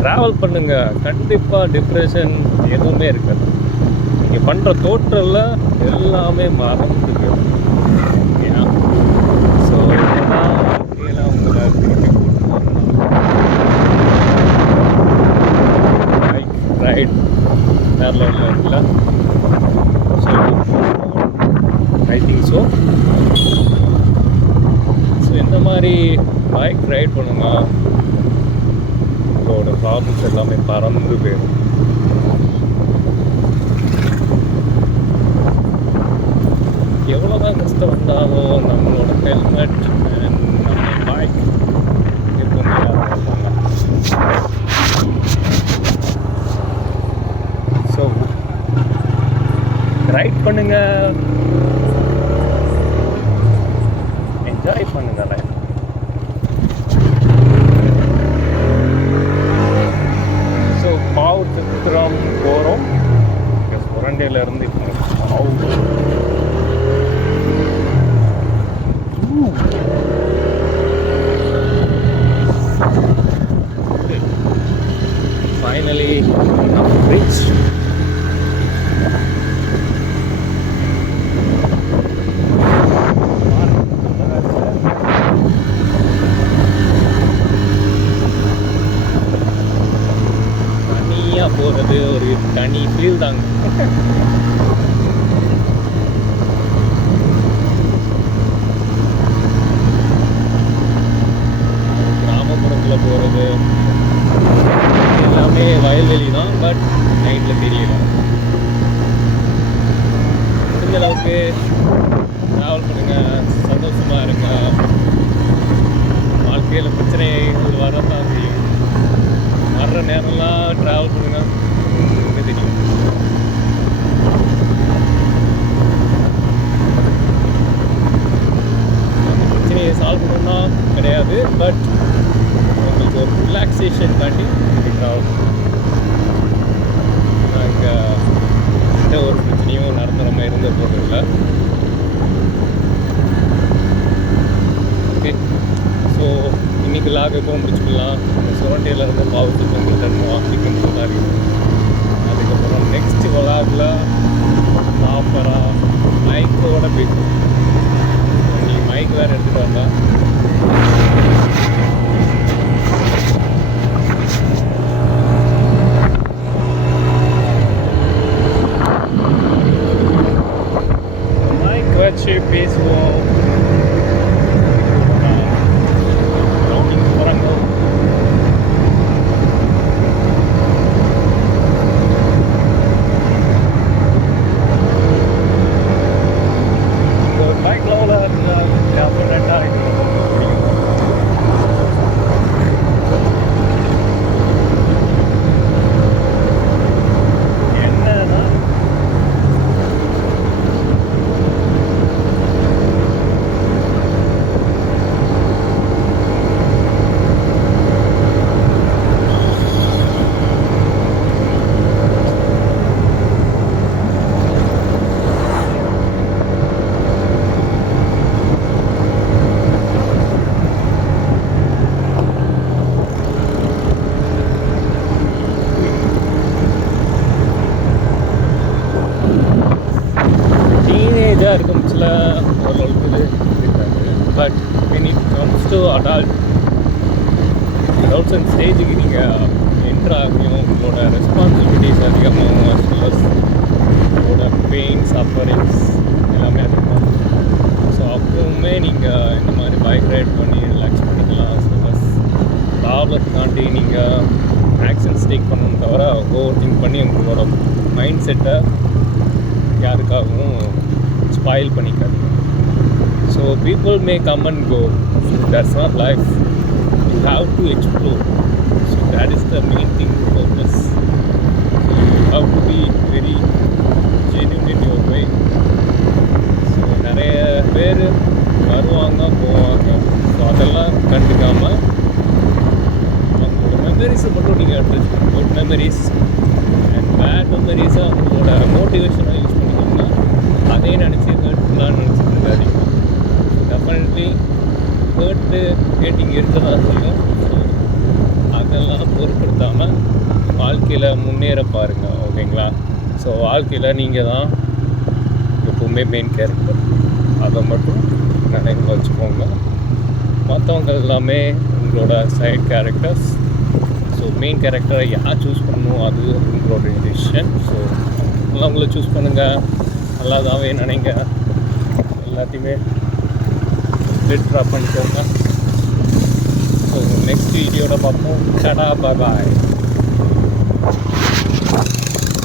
Travel பண்ணுங்கள், கண்டிப்பாக depression எதுவுமே இருக்காது. நீங்கள் பண்ணுற தோற்றலில் எல்லாமே மறந்து போயிடும். ஓகேயா? ஸோ இதுதான் வாழ்க்கையில் உங்களை திருப்பி கூட்டு வரணும். பைக் ரைட் வேறு லெவலில் இருக்குல்ல? ஸோ ஐ திங்க் ஸோ இந்த மாதிரி பைக் ரைட் பண்ணுங்க, உங்களோட ப்ராப்ளம்ஸ் எல்லாமே பறந்து போயிடும். எவ்வளோதான் கஷ்டம் வந்தாலும் நம்மளோட ஹெல்மெட் அண்ட் நம்ம பைக் எப்பவுமே இருப்பாங்க. ஸோ ரைட் பண்ணுங்க, என்ஜாய் பண்ணுங்க லைஃப். ஸோ பாவூர் சித்திரம் போகிறோம். சுரண்டையிலேருந்து இப்போ finally I'm reached. தனியா போறது ஒரு தனி ஃபீல் தாங்க. கிராமப்புறத்தில் போகிறது எல்லாமே வயல்வெளி தான், பட் நைட்டில் தெரியல. முடிஞ்ச அளவுக்கு ட்ராவல் பண்ணுங்கள், சந்தோஷமாக இருங்க. வாழ்க்கையில் பிரச்சனைகள் வரதான் செய்யும். வர்ற நேரம்லாம் ட்ராவல் பண்ணுங்கள், ஒன்றுமே தெரியும். அந்த பிரச்சனையை சால்வ் பண்ணணும்னா கிடையாது, பட் உங்களுக்கு ஒரு ரிலாக்ஸேஷன் காட்டி ட்ராவல் இங்கே எந்த ஒரு பிரச்சனையும் நடந்த நம்ம இருந்த போது இல்லை. ஓகே, ஸோ இன்றைக்கி லாக் எப்போ முடிச்சுக்கலாம். இந்த சுரண்டையில் இருந்த பாவத்துக்கு வந்து வாசிக்கணும் சொன்னாரு. அதுக்கப்புறம் நெக்ஸ்ட் விளாகில் ப்ராப்பராக மைக்கோட போய்க்கும். நீங்கள் மைக் வேறு எடுத்துகிட்டு வந்தால் வச்சு பேசுவோம். ரவுண்டிங் போகிறாங்க. இந்த பைக் லெவலில் அப்புறம் ரெண்டாக என்னன்னா டீனேஜாக இருக்கும் சில ஓரளவுக்கு இருக்காது. But when it comes to adult ஸ்டேஜுக்கு நீங்கள் என்ட்ரு ஆகியும் உங்களோட ரெஸ்பான்சிபிலிட்டிஸ் அதிகமாகும். as well as உங்களோட பெயின் சஃபரிங்ஸ் எல்லாமே அதிகமாகும். ஸோ அப்போவுமே நீங்கள் இந்த மாதிரி பைக் ரைட் பண்ணி ரிலாக்ஸ் பண்ணிக்கலாம். as well as ப்ராப்ளத்தை தாண்டி நீங்கள் ஆக்ஷன்ஸ் டேக் பண்ணணும் தவிர ஓவர் திங்க் பண்ணி உங்களோட மைண்ட் செட்டை யாருக்காகவும் ஸ்பாயில் பண்ணிக்காதீங்க. So people may come and go, that's not life. You have to explore. So that is the main thing purpose. You have to be very genuine in your way. So நிறைய பேர் வருவாங்க போவாங்க. So அதெல்லாம் கண்டுக்காமல் அவங்களோட மெமரிஸை மட்டும் நீங்கள் எடுத்து வச்சுக்கணும். குட் மெமரிஸ் அண்ட் பேட் மெமரிஸை அவங்களோட மோட்டிவேஷனாக யூஸ் பண்ணிக்கோங்க. அதே நினச்சி ஹர்ட்ஃபுல்லாக நினச்சிட்டு இருக்காதீங்க. டெஃபினெட்லி ஹர்ட்டு கேட்டிங் இருக்க தான் செய்யும். ஸோ அதெல்லாம் பொருட்படுத்தாமல் வாழ்க்கையில் முன்னேற பாருங்கள், ஓகேங்களா? ஸோ வாழ்க்கையில் நீங்கள் தான் எப்போவுமே மெயின் கேரக்டர், அதை மட்டும் நினைவு வச்சுக்கோங்க. மற்றவங்க எல்லாமே உங்களோட சைட் கேரக்டர்ஸ். ஸோ மெயின் கேரக்டரை யார் சூஸ் பண்ணணும் அது உங்களோட டிசிஷன். ஸோ நல்லா உங்களை சூஸ் பண்ணுங்கள், நல்லாதாவே நினைங்க, எல்லாத்தையுமே பெட்டராக பண்ணிக்கோங்க. ஸோ நெக்ஸ்ட் வீடியோவில் பார்ப்போம். டடா, பாய்.